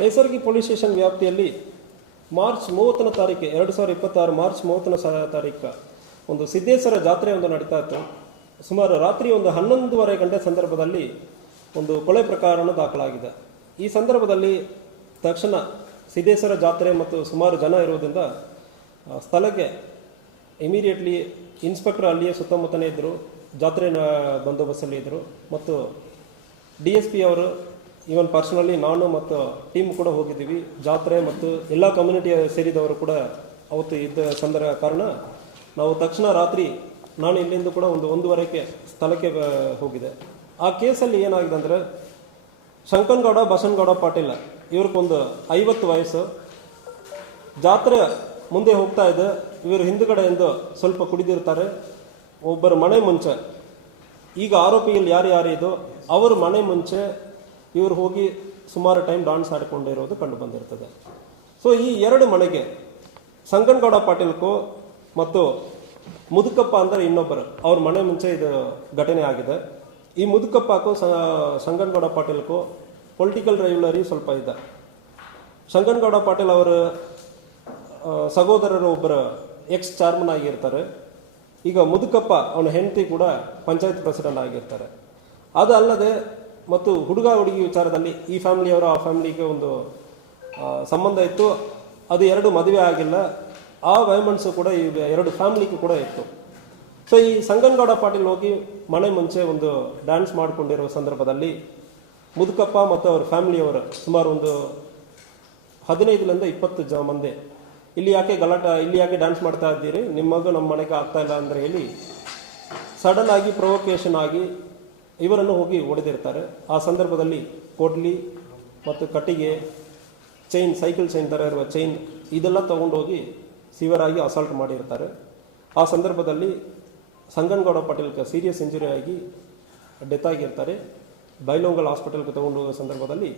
ನೈಸರ್ಗಿಕ police station ವ್ಯಾಪ್ತಿಯಲ್ಲಿ March 30ನೇ ತಾರೀಕು 2026 ಮಾರ್ಚ್ 30ನೇ ತಾರೀಕು ಒಂದು ಸಿದ್ದೇಶ್ವರ ಜಾತ್ರೆ ಒಂದು ನಡೀತಾ ಇತ್ತು. ಸುಮಾರು ರಾತ್ರಿ ಒಂದು 11:30 ಗಂಟೆ ಸಂದರ್ಭದಲ್ಲಿ ಒಂದು ಕೊಲೆ ಪ್ರಕರಣ ದಾಖಲಾಗಿದೆ. ಈ ಸಂದರ್ಭದಲ್ಲಿ ತಕ್ಷಣ ಸಿದ್ದೇಶ್ವರ ಜಾತ್ರೆ ಮತ್ತು ಸುಮಾರು ಜನ ಇರುವುದರಿಂದ ಸ್ಥಳಕ್ಕೆ ಇಮಿಡಿಯೇಟ್ಲಿ ಇನ್ಸ್ಪೆಕ್ಟರ್ ಅಲ್ಲಿಯೇ ಸುತ್ತಮುತ್ತಲೇ ಇದ್ದರು, ಜಾತ್ರೆ ಬಂದೋಬಸ್ತಲ್ಲಿ ಇದ್ದರು ಮತ್ತು DSP ಅವರು ಈವನ್ ಪರ್ಸನಲಿ ನಾನು ಮತ್ತು ಟೀಮ್ ಕೂಡ ಹೋಗಿದ್ದೀವಿ. ಜಾತ್ರೆ ಮತ್ತು ಎಲ್ಲ ಕಮ್ಯುನಿಟಿಯ ಸೇರಿದವರು ಕೂಡ ಅವತ್ತು ಇದ್ದ ಕಾರಣ ನಾವು ತಕ್ಷಣ ರಾತ್ರಿ ನಾನು ಇಲ್ಲಿಂದ ಕೂಡ 1:30ಕ್ಕೆ ಸ್ಥಳಕ್ಕೆ ಹೋಗಿದೆ. ಆ ಕೇಸಲ್ಲಿ ಏನಾಗಿದೆ ಅಂದರೆ ಶಂಕನಗೌಡ ಬಸನಗೌಡ ಪಾಟೀಲ್ ಇವ್ರಿಗೊಂದು 50 ವಯಸ್ಸು. ಜಾತ್ರೆ ಮುಂದೆ ಹೋಗ್ತಾ ಇದೆ, ಇವರು ಹಿಂದುಗಡೆಯಿಂದ ಸ್ವಲ್ಪ ಕುಡಿದಿರ್ತಾರೆ. ಒಬ್ಬರ ಮನೆ ಮುಂಚೆ ಈಗ ಆರೋಪಿಗಳು ಯಾರ್ಯಾರಿದೋ ಅವರು ಮನೆ ಮುಂಚೆ ಇವರು ಹೋಗಿ ಸುಮಾರು ಟೈಮ್ ಡಾನ್ಸ್ ಆಡಿಕೊಂಡಿರೋದು ಕಂಡು ಬಂದಿರ್ತದೆ. ಸೊ ಈ ಎರಡು ಮನೆಗೆ ಸಂಗನಗೌಡ ಪಾಟೀಲ್ಗೂ ಮತ್ತು ಮುದುಕಪ್ಪ ಅಂದರೆ ಇನ್ನೊಬ್ಬರು ಅವ್ರ ಮನೆ ಮುಂಚೆ ಇದು ಘಟನೆ ಆಗಿದೆ. ಈ ಮುದುಕಪ್ಪಕ್ಕೂ ಸಂಗನಗೌಡ ಪಾಟೀಲ್ಗೂ ಪೊಲಿಟಿಕಲ್ ರೈವಲರಿ ಸ್ವಲ್ಪ ಇದೆ. ಸಂಗನಗೌಡ ಪಾಟೀಲ್ ಅವರ ಸಹೋದರರು ಒಬ್ಬರು ಎಕ್ಸ್ ಚಾರ್ಮನ್ ಆಗಿರ್ತಾರೆ. ಈಗ ಮುದುಕಪ್ಪ ಅವನ ಹೆಂಡತಿ ಕೂಡ ಪಂಚಾಯತ್ ಪ್ರೆಸಿಡೆಂಟ್ ಆಗಿರ್ತಾರೆ. ಅದಲ್ಲದೆ ಮತ್ತು ಹುಡುಗ ಹುಡುಗಿ ವಿಚಾರದಲ್ಲಿ ಈ ಫ್ಯಾಮಿಲಿಯವರು ಆ ಫ್ಯಾಮಿಲಿಗೆ ಒಂದು ಸಂಬಂಧ ಇತ್ತು. ಅದು ಎರಡು ಮದುವೆ ಆಗಿಲ್ಲ. ಆ ವೈಮನ್ಸು ಕೂಡ ಈ ಎರಡು ಫ್ಯಾಮಿಲಿಗೂ ಕೂಡ ಇತ್ತು. ಸೊ ಈ ಸಂಗನಗೌಡ ಪಾಟೀಲ್ ಹೋಗಿ ಮನೆ ಮುಂಚೆ ಒಂದು ಡ್ಯಾನ್ಸ್ ಮಾಡಿಕೊಂಡಿರೋ ಸಂದರ್ಭದಲ್ಲಿ ಮುದುಕಪ್ಪ ಮತ್ತು ಅವ್ರ ಫ್ಯಾಮಿಲಿಯವರು ಸುಮಾರು ಒಂದು 15-20 ಮಂದಿ ಇಲ್ಲಿ ಯಾಕೆ ಡ್ಯಾನ್ಸ್ ಮಾಡ್ತಾ ಇದ್ದೀರಿ, ನಿಮಗೂ ನಮ್ಮ ಮನೆಗೆ ಆಗ್ತಾ ಇಲ್ಲ ಅಂದರೆ ಹೇಳಿ ಸಡನ್ ಆಗಿ ಪ್ರೊವೊಕೇಶನ್ ಆಗಿ ಇವರನ್ನು ಹೋಗಿ ಹೊಡೆದಿರ್ತಾರೆ. ಆ ಸಂದರ್ಭದಲ್ಲಿ ಕೊಡ್ಲಿ ಮತ್ತು ಕಟ್ಟಿಗೆ, ಚೈನ್, ಸೈಕಲ್ ಚೈನ್ ಥರ ಇರುವ ಚೈನ್ ಇದೆಲ್ಲ ತೊಗೊಂಡೋಗಿ ಸಿವಿಯರ್ ಆಗಿ ಅಸಾಲ್ಟ್ ಮಾಡಿರ್ತಾರೆ. ಆ ಸಂದರ್ಭದಲ್ಲಿ ಸಂಗನಗೌಡ ಪಾಟೀಲ್ಗೆ ಸೀರಿಯಸ್ ಇಂಜುರಿ ಆಗಿ ಡೆತ್ ಆಗಿರ್ತಾರೆ. ಬೈಲೊಂಗಲ್ ಹಾಸ್ಪಿಟಲ್ಗೆ ತೊಗೊಂಡು ಹೋಗೋ ಸಂದರ್ಭದಲ್ಲಿ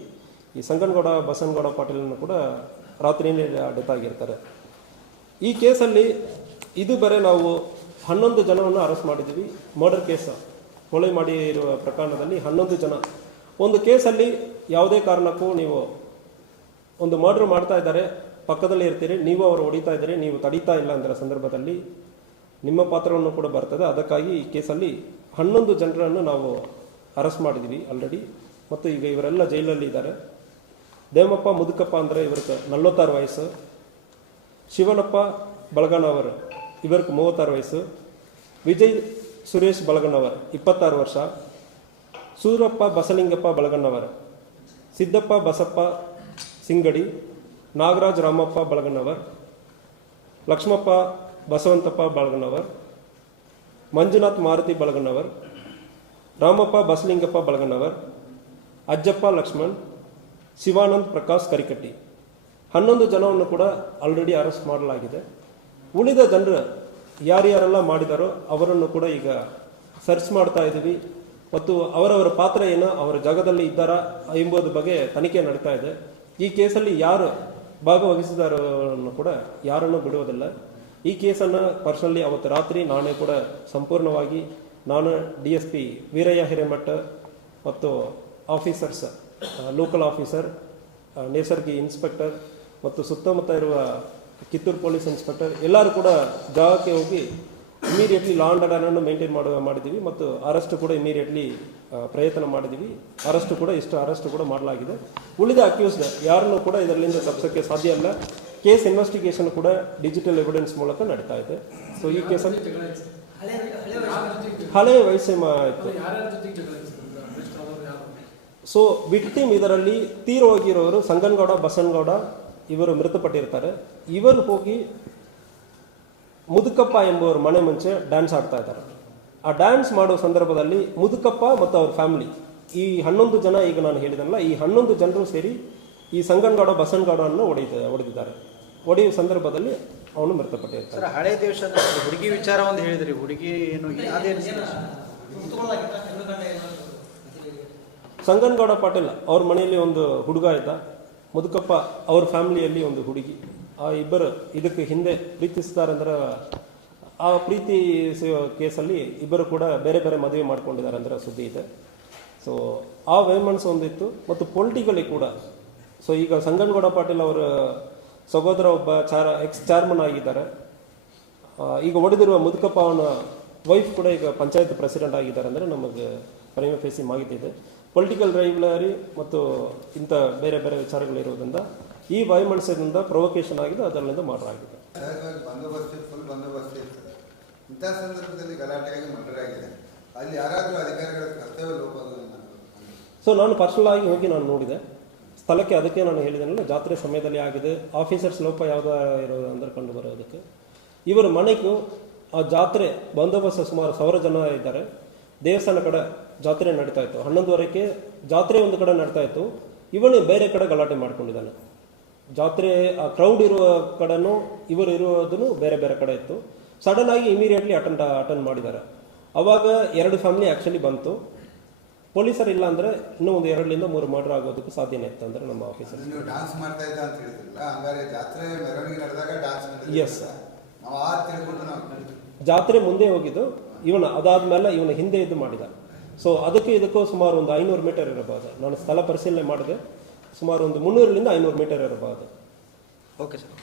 ಈ ಸಂಗನಗೌಡ ಬಸನಗೌಡ ಪಾಟೀಲನ್ನು ಕೂಡ ರಾತ್ರಿಯೇ ಡೆತ್ ಆಗಿರ್ತಾರೆ. ಈ ಕೇಸಲ್ಲಿ ಇದು ಬೇರೆ ನಾವು 11 ಜನವನ್ನು ಅರೆಸ್ಟ್ ಮಾಡಿದ್ದೀವಿ. ಮರ್ಡರ್ ಕೇಸ್, ಕೊಲೆ ಮಾಡಿರುವ ಪ್ರಕರಣದಲ್ಲಿ 11 ಜನ. ಒಂದು ಕೇಸಲ್ಲಿ ಯಾವುದೇ ಕಾರಣಕ್ಕೂ ನೀವು ಒಂದು ಮರ್ಡರ್ ಮಾಡ್ತಾ ಇದ್ದಾರೆ, ಪಕ್ಕದಲ್ಲಿ ಇರ್ತೀರಿ, ನೀವು ಅವರು ಹೊಡಿತಾ ಇದ್ದೀರಿ, ನೀವು ತಡೀತಾ ಇಲ್ಲ ಅಂದರೆ ಸಂದರ್ಭದಲ್ಲಿ ನಿಮ್ಮ ಪಾತ್ರವನ್ನು ಕೂಡ ಬರ್ತದೆ. ಅದಕ್ಕಾಗಿ ಈ ಕೇಸಲ್ಲಿ 11 ಜನರನ್ನು ನಾವು ಅರೆಸ್ಟ್ ಮಾಡಿದ್ದೀವಿ ಆಲ್ರೆಡಿ. ಮತ್ತು ಈಗ ಇವರೆಲ್ಲ ಜೈಲಲ್ಲಿ ಇದ್ದಾರೆ. ದೇವಪ್ಪ ಮುದುಕಪ್ಪ ಅಂದರೆ ಇವ್ರಿಗೆ 46 ವಯಸ್ಸು. ಶಿವನಪ್ಪ ಬಳಗನವರು ಇವರಿಗೆ 36 ವಯಸ್ಸು. ವಿಜಯ್ ಸುರೇಶ್ ಬಳಗಣ್ಣವರ್ 26 ವರ್ಷ. ಸೂರಪ್ಪ ಬಸಲಿಂಗಪ್ಪ ಬಳಗಣ್ಣವರ್, ಸಿದ್ದಪ್ಪ ಬಸಪ್ಪ ಸಿಂಗಡಿ, ನಾಗರಾಜ್ ರಾಮಪ್ಪ ಬಳಗಣ್ಣವರ್, ಲಕ್ಷ್ಮಪ್ಪ ಬಸವಂತಪ್ಪ ಬಳಗಣ್ಣವರ್, ಮಂಜುನಾಥ್ ಮಾರುತಿ ಬಳಗಣ್ಣವರ್, ರಾಮಪ್ಪ ಬಸಲಿಂಗಪ್ಪ ಬಳಗಣ್ಣವರ್, ಅಜ್ಜಪ್ಪ ಲಕ್ಷ್ಮಣ್, ಶಿವಾನಂದ್ ಪ್ರಕಾಶ್ ಕರಿಕಟ್ಟಿ. 11 ಜನವನ್ನು ಕೂಡ ಆಲ್ರೆಡಿ ಅರೆಸ್ಟ್ ಮಾಡಲಾಗಿದೆ. ಉಳಿದ ಜನರು ಯಾರ್ಯಾರೆಲ್ಲ ಮಾಡಿದಾರೋ ಅವರನ್ನು ಕೂಡ ಈಗ ಸರ್ಚ್ ಮಾಡ್ತಾ ಇದ್ದೀವಿ. ಮತ್ತು ಅವರವರ ಪಾತ್ರ ಏನು, ಅವರ ಜಾಗದಲ್ಲಿ ಇದ್ದಾರಾ ಎಂಬುದು ಬಗ್ಗೆ ತನಿಖೆ ನಡೀತಾ ಇದೆ. ಈ ಕೇಸಲ್ಲಿ ಯಾರು ಭಾಗವಹಿಸಿದಾರನ್ನು ಕೂಡ ಯಾರನ್ನು ಬಿಡುವುದಿಲ್ಲ. ಈ ಕೇಸನ್ನು ಪರ್ಸನಲಿ ಅವತ್ತು ರಾತ್ರಿ ನಾನೇ ಕೂಡ ಸಂಪೂರ್ಣವಾಗಿ ನಾನು DSP ವೀರಯ್ಯ ಹಿರೇಮಠ ಮತ್ತು officers, local officer, Nesargi inspector ಮತ್ತು ಸುತ್ತಮುತ್ತ ಇರುವ ಕಿತ್ತೂರು ಪೊಲೀಸ್ ಇನ್ಸ್ಪೆಕ್ಟರ್ ಎಲ್ಲರೂ ಕೂಡ ಜಾಗಕ್ಕೆ ಹೋಗಿ ಇಮಿಡಿಯೇಟ್ಲಿ ಲಾ ಆ್ಯಂಡ್ ಆರ್ಡರನ್ನು ಮೇಂಟೈನ್ ಮಾಡಿದ್ದೀವಿ. ಮತ್ತು ಅರೆಸ್ಟ್ ಕೂಡ ಇಮಿಡಿಯೇಟ್ಲಿ ಪ್ರಯತ್ನ ಮಾಡಿದ್ದೀವಿ. ಅರೆಸ್ಟ್ ಕೂಡ ಮಾಡಲಾಗಿದೆ. ಉಳಿದ ಅಕ್ಯೂಸ್ಡ್ ಯಾರನ್ನು ಕೂಡ ಇದರಿಂದ ತಪ್ಪಿಸೋಕ್ಕೆ ಸಾಧ್ಯ ಇಲ್ಲ. ಕೇಸ್ ಇನ್ವೆಸ್ಟಿಗೇಷನ್ ಕೂಡ ಡಿಜಿಟಲ್ ಎವಿಡೆನ್ಸ್ ಮೂಲಕ ನಡೀತಾ ಇದೆ. ಸೊ ಈ ಕೇಸಲ್ಲಿ ಹಳೆಯ ವಯಸ್ಸೇಮ ಇತ್ತು. ಸೊ ವಿಕ್ಟಿಮ್ ಇದರಲ್ಲಿ ತೀರೋಗಿರೋರು ಸಂಗನಗೌಡ ಬಸನಗೌಡ ಇವರು ಮೃತಪಟ್ಟಿರ್ತಾರೆ. ಇವರು ಹೋಗಿ ಮುದುಕಪ್ಪ ಎಂಬುವರ ಮನೆ ಮುಂಚೆ ಡ್ಯಾನ್ಸ್ ಆಡ್ತಾ ಇದ್ದಾರೆ. ಆ ಡ್ಯಾನ್ಸ್ ಮಾಡೋ ಸಂದರ್ಭದಲ್ಲಿ ಮುದುಕಪ್ಪ ಮತ್ತು ಅವ್ರ ಫ್ಯಾಮಿಲಿ ಈ 11 ಜನ, ಈಗ ನಾನು ಹೇಳಿದನಲ್ಲ, ಈ 11 ಜನರು ಸೇರಿ ಈ ಸಂಗನಗೌಡ ಬಸನಗೌಡವನ್ನು ಹೊಡೆದಿದ್ದಾರೆ. ಹೊಡೆಯುವ ಸಂದರ್ಭದಲ್ಲಿ ಅವನು ಮೃತಪಟ್ಟಿರ್ತಾರೆ. ಹಳೆ ದಿವಸದ ಹುಡುಗಿ ವಿಚಾರ ಒಂದು ಹೇಳಿದ್ರಿ, ಹುಡುಗಿ ಏನು ಸಂಗನಗೌಡ ಪಾಟೀಲ್ ಅವ್ರ ಮನೆಯಲ್ಲಿ ಒಂದು ಹುಡುಗ ಇದ್ದ, ಮುದುಕಪ್ಪ ಅವ್ರ ಫ್ಯಾಮಿಲಿಯಲ್ಲಿ ಒಂದು ಹುಡುಗಿ. ಆ ಇಬ್ಬರು ಇದಕ್ಕೆ ಹಿಂದೆ ಪ್ರೀತಿಸ್ತಾರೆ ಅಂದ್ರೆ ಆ ಪ್ರೀತಿ ಕೇಸಲ್ಲಿ ಇಬ್ಬರು ಕೂಡ ಬೇರೆ ಬೇರೆ ಮದುವೆ ಮಾಡ್ಕೊಂಡಿದ್ದಾರೆ ಅಂದರೆ ಸುದ್ದಿ ಇದೆ. ಸೊ ಆ ವೈಮನ್ಸ್ ಒಂದಿತ್ತು. ಮತ್ತು ಪೊಲಿಟಿಕಲಿ ಕೂಡ ಸೊ ಈಗ ಸಂಗನಗೌಡ ಪಾಟೀಲ್ ಅವರ ಸಹೋದರ ಒಬ್ಬ ಎಕ್ಸ್ ಚೇರ್ಮನ್ ಆಗಿದ್ದಾರೆ. ಈಗ ಹೊಡೆದಿರುವ ಮುದುಕಪ್ಪ ಅವನ ವೈಫ್ ಕೂಡ ಈಗ ಪಂಚಾಯತ್ ಪ್ರೆಸಿಡೆಂಟ್ ಆಗಿದ್ದಾರೆ ಅಂದರೆ ನಮಗೆ ಪ್ರೈಮ ಫೇಸಿ ಮಾಹಿತಿ ಇದೆ. ಪೊಲಿಟಿಕಲ್ ರೈವಲರಿ ಮತ್ತು ಇಂಥ ಬೇರೆ ಬೇರೆ ವಿಚಾರಗಳಿರೋದ್ರಿಂದ ಈ ವೈಮನಸ್ಸಿನಿಂದ ಪ್ರೊವೊಕೇಶನ್ ಆಗಿದೆ, ಅದರಿಂದ ಮಾಡಲಾಗಿದೆ. ಬಂದೋಬಸ್ತ್ ಫುಲ್ ಬಂದೋಬಸ್ತ್ ಇರ್ತದೆ. ಇಂಥ ಸಂದರ್ಭದಲ್ಲಿ ಗಲಾಟೆಯಾಗಿ ಮರ್ಡರ್ ಆಗಿದೆ. ಅಲ್ಲಿ ಯಾರಾದರೂ ಅಧಿಕಾರಿಗಳ ಕರ್ತವ್ಯ ಲೋಪವನ್ನು ಸೊ ನಾನು ಪರ್ಸನಲ್ ಆಗಿ ಹೋಗಿ ನಾನು ನೋಡಿದೆ ಸ್ಥಳಕ್ಕೆ. ಅದಕ್ಕೆ ನಾನು ಹೇಳಿದ್ದೇನಲ್ಲ, ಜಾತ್ರೆ ಸಮಯದಲ್ಲಿ ಆಗಿದೆ. ಆಫೀಸರ್ಸ್ ಲೋಪ ಯಾವುದೋ ಇರೋದು ಅಂದ್ರೆ ಕಂಡು ಬರೋದಕ್ಕೆ ಇವರ ಮನೆಗೂ ಆ ಜಾತ್ರೆ ಬಂದೋಬಸ್ತ್ ಸುಮಾರು 1000 ಜನ ಇದ್ದಾರೆ. ದೇವಸ್ಥಾನ ಕಡೆ ಜಾತ್ರೆ ನಡೀತಾ ಇತ್ತು. 11:30ಕ್ಕೆ ಜಾತ್ರೆ ಒಂದು ಕಡೆ ನಡೀತಾ ಇತ್ತು. ಇವನು ಬೇರೆ ಕಡೆ ಗಲಾಟೆ ಮಾಡ್ಕೊಂಡಿದ್ದಾನೆ. ಜಾತ್ರೆ ಆ ಕ್ರೌಡ್ ಇರುವ ಕಡೆನೂ ಇವರು ಇರೋದನ್ನು ಬೇರೆ ಬೇರೆ ಕಡೆ ಇತ್ತು. ಸಡನ್ ಆಗಿ ಇಮಿಡಿಯೇಟ್ಲಿ ಅಟೆಂಡ್ ಮಾಡಿದ್ದಾರೆ. ಅವಾಗ 2 ಫ್ಯಾಮಿಲಿ ಆ್ಯಕ್ಚುಲಿ ಬಂತು. ಪೊಲೀಸರು ಇಲ್ಲ ಅಂದ್ರೆ ಇನ್ನೂ ಒಂದು 2-3 ಮರ್ಡರ್ ಆಗೋದಕ್ಕೆ ಸಾಧ್ಯನೇ ಇತ್ತು ಅಂದ್ರೆ ನಮ್ಮ ಆಫೀಸರ್. ನೀವು ಡಾನ್ಸ್ ಮಾಡ್ತಾ ಇದ್ದ ಅಂತ ಹೇಳಿದ್ರಲ್ಲ, ಹಂಗಾರೆ ಜಾತ್ರೆ ಮೆರವಣಿಗೆ ನಡೆದಾಗ ಡಾನ್ಸ್ ಎಸ್ ನಾವು ಆ ತಿಳ್ಕೊಂಡು ನಾವು ಜಾತ್ರೆ ಮುಂದೆ ಹೋಗಿದ್ದು ಇವನ, ಅದಾದ್ಮೇಲೆ ಇವನ ಹಿಂದೆ ಇದು ಮಾಡಿದ. ಸೊ ಇದಕ್ಕೂ ಸುಮಾರು ಒಂದು 500 ಮೀಟರ್ ಇರಬಹುದು. ನಾನು ಸ್ಥಳ ಪರಿಶೀಲನೆ ಮಾಡಿದೆ. ಸುಮಾರು ಒಂದು 300ರಿಂದ 500 ಮೀಟರ್ ಇರಬಹುದು. Okay sir.